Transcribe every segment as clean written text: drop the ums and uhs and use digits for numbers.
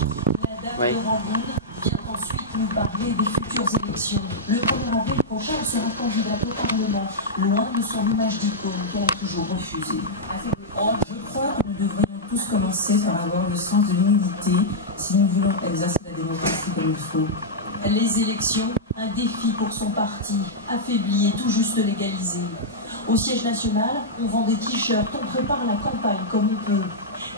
La date de Rangoon vient ensuite nous parler des futures élections. Le 1er avril prochain, elle sera candidate au Parlement, loin de son image d'icône qu'elle a toujours refusée. Je crois que nous devrions tous commencer par avoir le sens de l'humilité si nous voulons exercer la démocratie comme il faut. Les élections, un défi pour son parti, affaibli et tout juste légalisé. Au siège national, on vend des t-shirts, on prépare la campagne comme on peut.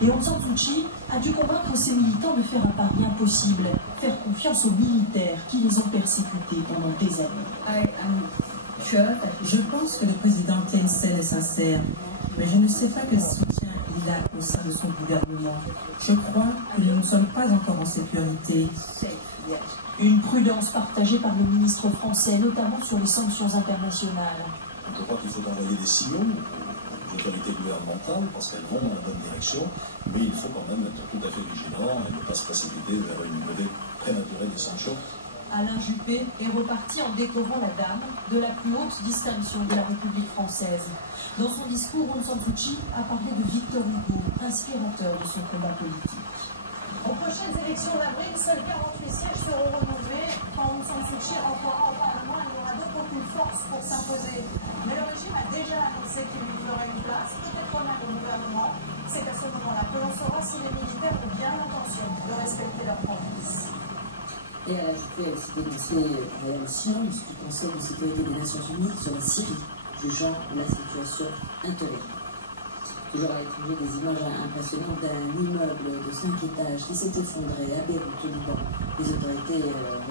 Et Aung San Suu Kyi a dû convaincre ses militants de faire un pari impossible, faire confiance aux militaires qui les ont persécutés pendant des années. Je pense que le président Thein Sein est sincère, mais je ne sais pas quel soutien il a au sein de son gouvernement. Je crois que nous ne sommes pas encore en sécurité. Une prudence partagée par le ministre français, notamment sur les sanctions internationales. Je crois qu'il faut envoyer des signaux aux autorités gouvernementales parce qu'elles vont dans la bonne direction, mais il faut quand même être tout à fait vigilant et ne pas se précipiter vers une levée prématurée des sanctions. Alain Juppé est reparti en décorant la dame de la plus haute distinction de la République française. Dans son discours, Aung San Suu Kyi a parlé de Victor Hugo, inspirateur de son combat politique. Aux prochaines élections d'avril, seuls 48 sièges seront renouvelés. Quand Aung San Suu Kyi entrera au Parlement, il n'y aura d'autre aucune force pour s'imposer. Mais le régime a déjà annoncé qu'il lui ferait une place, peut-être même au gouvernement. C'est à ce moment-là que l'on saura si les militaires ont bien l'intention de respecter leur promesses. Et elle a ajouté aussi dénoncé la résolution du Conseil de sécurité des Nations Unies sur la Syrie, jugeant la situation intolérable. Toujours à l'étranger, des images impressionnantes d'un immeuble de 5 étages qui s'est effondré à Beyrouth, au Liban. Les autorités